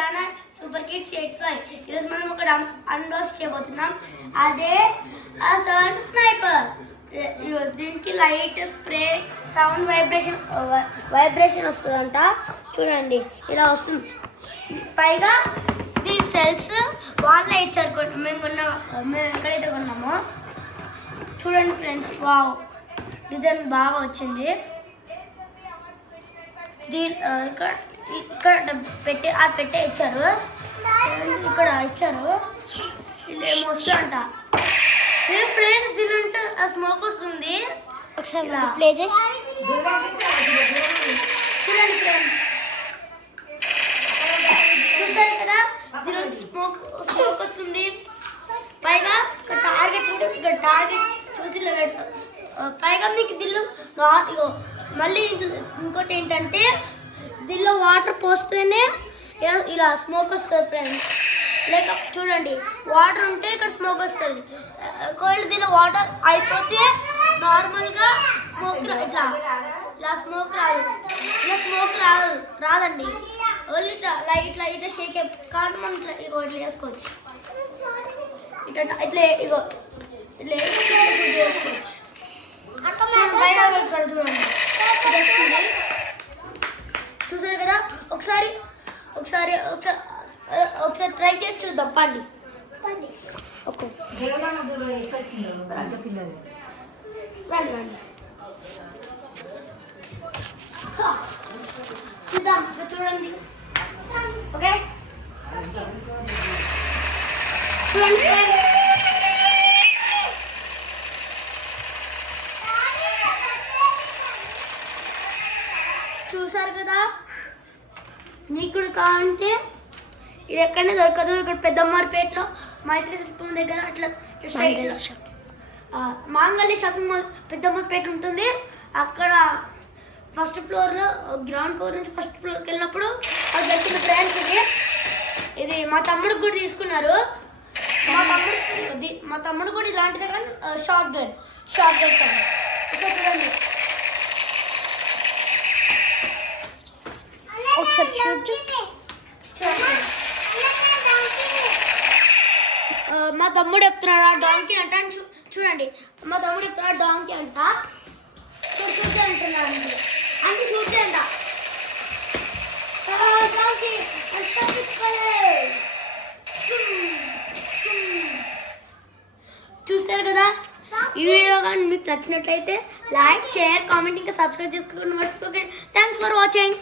Channel super kids 85. ఈరోజు మనం ఒక అన్బాక్స్ చేయబోతున్నాం. అదే అసాల్ట్ స్నైపర్. దీనికి లైట్ స్ప్రే సౌండ్ వైబ్రేషన్ వస్తుందంట. చూడండి ఇలా వస్తుంది. పైగా దీని సెల్స్ వాళ్ళే ఇచ్చారు. మేము ఎక్కడైతే కొన్నామో చూడండి ఫ్రెండ్స్. వావ్, డిజైన్ బాగా వచ్చింది. ఇక్కడ పెట్టే ఇచ్చారు. ఇక్కడ ఇచ్చారు. ఇది ఏమో వస్తుందంట ఫ్రెండ్స్. దీని నుంచి స్మోక్ వస్తుంది. ఒకసారి ప్లే చేయి. చూడండి ఫ్రెండ్స్, చూస్తారు కదా, దీని నుంచి స్మోక్ వస్తుంది. పైగా టార్గెట్ చూసి ఇలా పెడతాం. పైగా మీకు దీనిలో మళ్ళీ ఇంకోటి ఏంటంటే, దీనిలో వాటర్ పోస్తేనే ఇలా స్మోక్ వస్తుంది ఫ్రెండ్స్. లేక చూడండి, వాటర్ ఉంటే ఇక్కడ స్మోక్ వస్తుంది. ఒకవేళ దీనిలో వాటర్ అయిపోతే నార్మల్గా స్మోక్ ఇలా స్మోక్ రాదండి. ఓన్లీ లైట్ షేక్ కాబట్టి మనం ఇట్లా వేసుకోవచ్చు. ఇట్లా షూట్ చేసుకోవచ్చు. చూసారు కదా, ఒకసారి ట్రై చేసి చూద్దాం. పండి ఓకే, చూద్దాం. చూడండి, ఓకే చూడండి ఫ్రెండ్స్. చూసారు కదా, మీకు కూడా కావాలంటే ఇది ఎక్కడనే దొరకదు. ఇక్కడ పెద్దమ్మారిపేటలో మైత్రి శిల్పం దగ్గర అట్లా మాంగళ్య షాపింగ్ మాల్ పెద్దమ్మారిపేట ఉంటుంది. అక్కడ ఫస్ట్ ఫ్లోర్లో, గ్రౌండ్ ఫ్లోర్ నుంచి ఫస్ట్ ఫ్లోర్కి వెళ్ళినప్పుడు అది దొరికిన బ్రాంచ్ ఇది మా తమ్ముడికి కూడా తీసుకున్నారు. మా తమ్ముడు కూడా ఇలాంటిదే, కానీ షార్ట్ గన్ ఫ్రెండ్స్. ఇక్కడ చూడండి, మా తమ్ముడు చెప్తున్నాడు ఆ డాంకీ అంట. చూడండి, మా తమ్ముడు చెప్తున్నాడు డాంకీ అంట. షూట్ అంటున్నాడు అంటే షూట్ అంట. చూస్తారు కదా. ఈ వీడియో కానీ మీకు నచ్చినట్లయితే లైక్, షేర్, కామెంట్, ఇంకా సబ్స్క్రైబ్ చేసుకోండి మర్చిపోకండి. Thanks for watching.